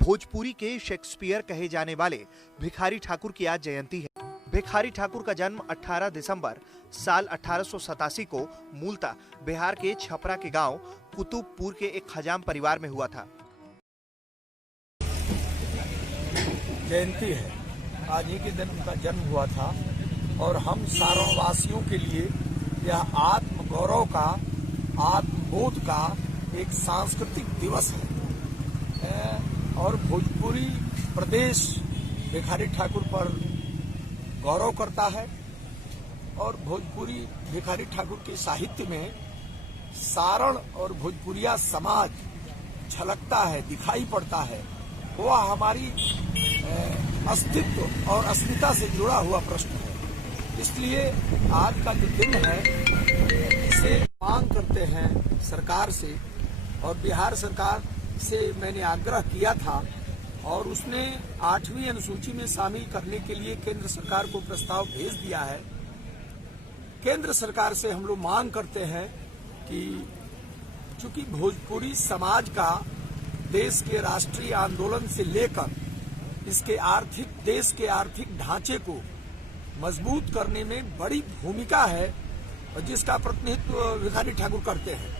भोजपुरी के शेक्सपियर कहे जाने वाले भिखारी ठाकुर की आज जयंती है। भिखारी ठाकुर का जन्म 18 दिसंबर साल 1887 को मूलतः बिहार के छपरा के गांव कुतुबपुर के एक हजाम परिवार में हुआ था। जयंती है, आज ही के दिन उनका जन्म हुआ था और हम सारणवासियों के लिए यह आत्म गौरव का, आत्मबोध का एक सांस्कृतिक दिवस है और भोजपुरी प्रदेश भिखारी ठाकुर पर गौरव करता है और भोजपुरी भिखारी ठाकुर के साहित्य में सारण और भोजपुरिया समाज झलकता है, दिखाई पड़ता है। वह हमारी अस्तित्व और अस्मिता से जुड़ा हुआ प्रश्न है। इसलिए आज का जो दिन है, इसे मांग करते हैं सरकार से, और बिहार सरकार से मैंने आग्रह किया था और उसने 8वीं अनुसूची में शामिल करने के लिए केंद्र सरकार को प्रस्ताव भेज दिया है। केंद्र सरकार से हम लोग मांग करते हैं कि चूंकि भोजपुरी समाज का देश के राष्ट्रीय आंदोलन से लेकर इसके देश के आर्थिक ढांचे को मजबूत करने में बड़ी भूमिका है और जिसका प्रतिनिधित्व भिखारी ठाकुर करते हैं,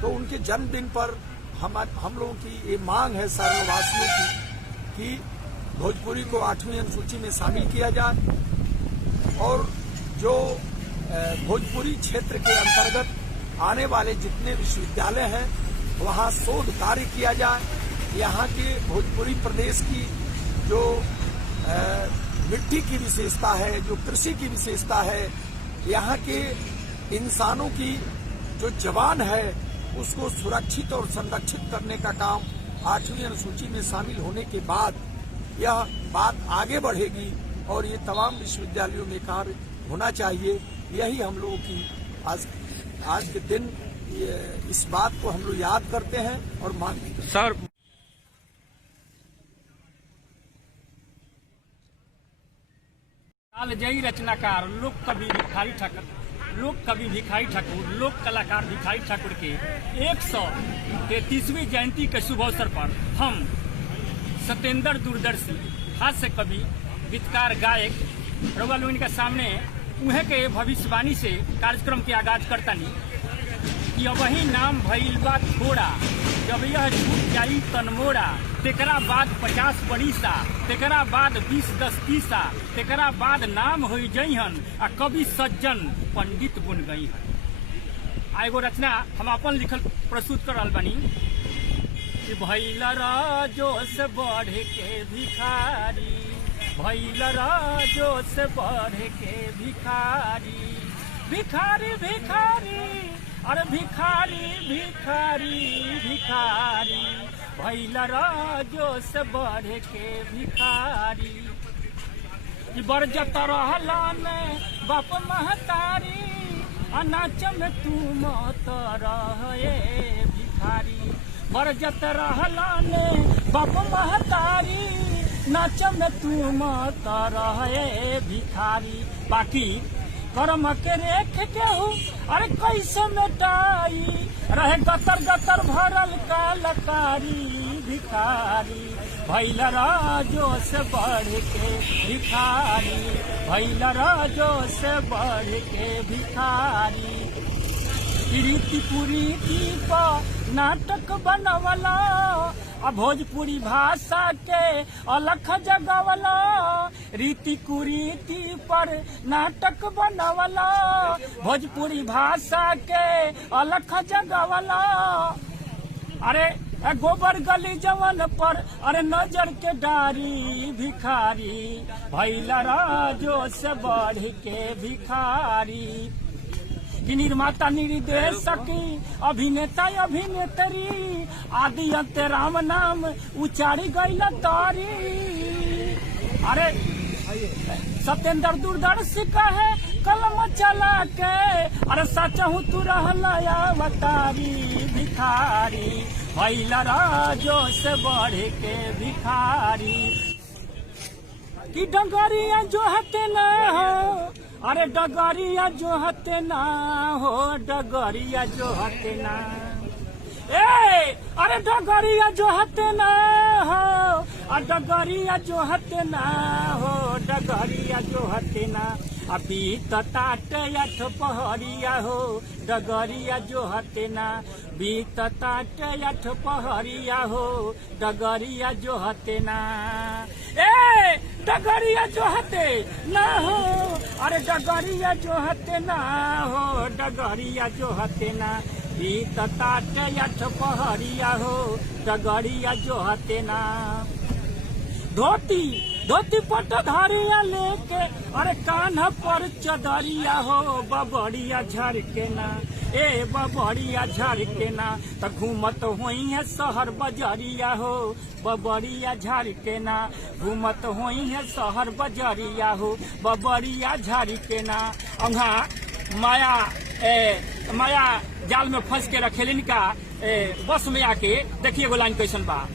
तो उनके जन्मदिन पर हम लोगों की ये मांग है सारणवासियों की कि भोजपुरी को 8वीं अनुसूची में शामिल किया जाए और जो भोजपुरी क्षेत्र के अंतर्गत आने वाले जितने विश्वविद्यालय हैं वहाँ शोध कार्य किया जाए। यहाँ के भोजपुरी प्रदेश की जो मिट्टी की विशेषता है, जो कृषि की विशेषता है, यहाँ के इंसानों की जो जवान है उसको सुरक्षित और संरक्षित करने का काम 8वीं अनुसूची में शामिल होने के बाद यह बात आगे बढ़ेगी और ये तमाम विश्वविद्यालयों में कार्य होना चाहिए। यही हम लोगों की आज के दिन इस बात को हम लोग याद करते हैं और मानते हैं। सर, कालजयी रचनाकार लोक कवि भिखारी ठाकुर, लोक कलाकार भिखारी ठाकुर के 133वीं जयंती के शुभ अवसर पर हम सत्येंद्र दूरदर्शी हास्य कवि, गीतकार, गायक रउआ लोगन के सामने उहे के भविष्यवाणी से कार्यक्रम के आगाज करतानी कि अबही नाम भइल बा थोड़ा, जब यह छूट जाई तनमोड़ा, तेकरा बाद 50 बरिसा, तेकरा बाद 20-10 तीसा, तेकरा बाद नाम हो जइहन आ कवि सज्जन पंडित बन गई हन। एगो रचना हम अपन लिखल प्रस्तुत कर रहल बानी कि भइल राजो से बढ़ के भिखारी, भइल राजो से बढ़ के भिखारी, भिखारी भिखारी, अरे भिखारी भिखारी भिखारी, भइल राजो से बढ़ के भिखारी। बरजत रहला में बाप महतारी, अनाच में तू मत रहे भिखारी। बरजत रहला में बाप महतारी, नाच में तू मत रहे भिखारी। बाकी कर्म के रेख केहू अरे कैसे मिटाई, रहे गतर गतर भरल कालकारी भिखारी। भइल राजो से बढ़ के भिखारी, भइल राजो से बढ़ के भिखारी। रीति कुरीति पर नाटक बनवला, भोजपुरी भाषा के अलख जगवला। रीति कुरीति पर नाटक बनवला, भोजपुरी भाषा के अलख जगवला। अरे गोबर गली जवन पर अरे नजर के डारी भिखारी, भइल राजो से बढ़ के भिखारी। कि निर्माता निर्देशक अभिनेता अभिनेत्री आदि अंत राम नाम उचारी गईल तारी। अरे सत्येंद्र दूरदर्शी कहे कलम चला के, अरे सच हूँ तू रहला अवतारी भिखारी। भइल राजो से बढ़ के भिखारी। कि डगरिया जो हते ना हो, अरे डगरिया जो हते ना हो, डगरिया जो हते ना, ए अरे डगरिया जो हते ना हो, डगरिया जो हते ना हो, डगरिया जो हते ना, अभी तटाट अठ पहरिया हो, डगरिया जो हते ना, बीत ताट अठ पहरिया हो, डगरिया जो हते ना, ए डगरिया जो हते ना हो, अरे डगरिया जो हते ना हो, डगरिया जो हते ना, बीत ताट अठ पहरिया हो, डगरिया जो हते ना। धोती धोती पट धरिया लेके, अरे कान्हा पर चदरिया हो, बबड़िया झर के ना, ए बबड़िया झर के ना, त घूमत होई है शहर बजरिया हो, बबड़िया झर के ना, घूमत होई है शहर बजरिया हो, बबड़िया झर के ना। अंगा माया माया जाल में फंस के रखेलिन का बस में आके देखिए एगो लाइन कैसन बा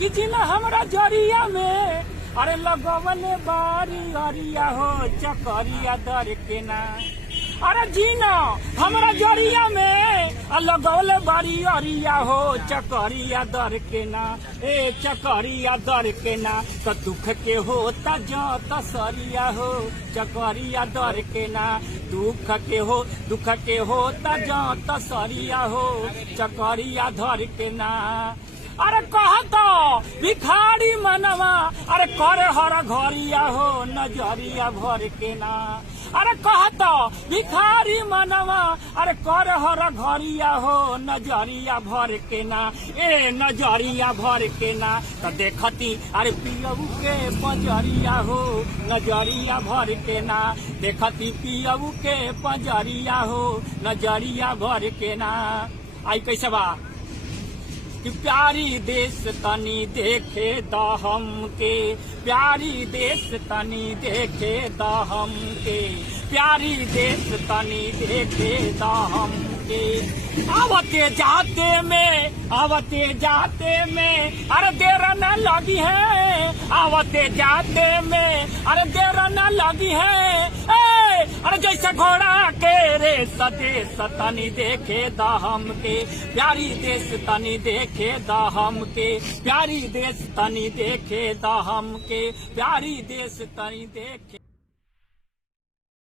कि जिना हमरा जरिया में, अरे लगवले बारी अरिया हो, चकरिया दर के ना, अरे जीना हमरा जरिया में, लगवले बारी अरिया हो, चकरिया दर के ना, ए चकरिया दर के ना, तो दुख के होता जत सरिया हो, चकरिया दर के ना, दुख के होता जत सरिया हो, चकरिया धर के ना। अरे कहता भिखारी मनवा, अरे करे हर घरिया हो, नजरिया भर के ना, अरे कहता भिखारी मनवा, अरे करे हर घरिया हो, नजरिया भर के ना, ए नजरिया भर के ना, तो देखती अरे पियऊ के पंजरिया हो, नजरिया भर के ना, देखती पियऊ के पंजरिया हो, नजरिया भर के ना। आई कैसे बा कि प्यारी देश तनी देखे द हमके, प्यारी देश तनी देखे द हमके, प्यारी देश तनी देखे द हमके। आवते जाते में अरे देर न लगी है, आवते जाते में अरे देर न लगी है, अरे जैसे घोड़ा के रे सदेश तनी देखे द हमके, प्यारी देश तनी देखे द हमके, प्यारी देश तनी देखे द हमके, प्यारी देश तनी देखे।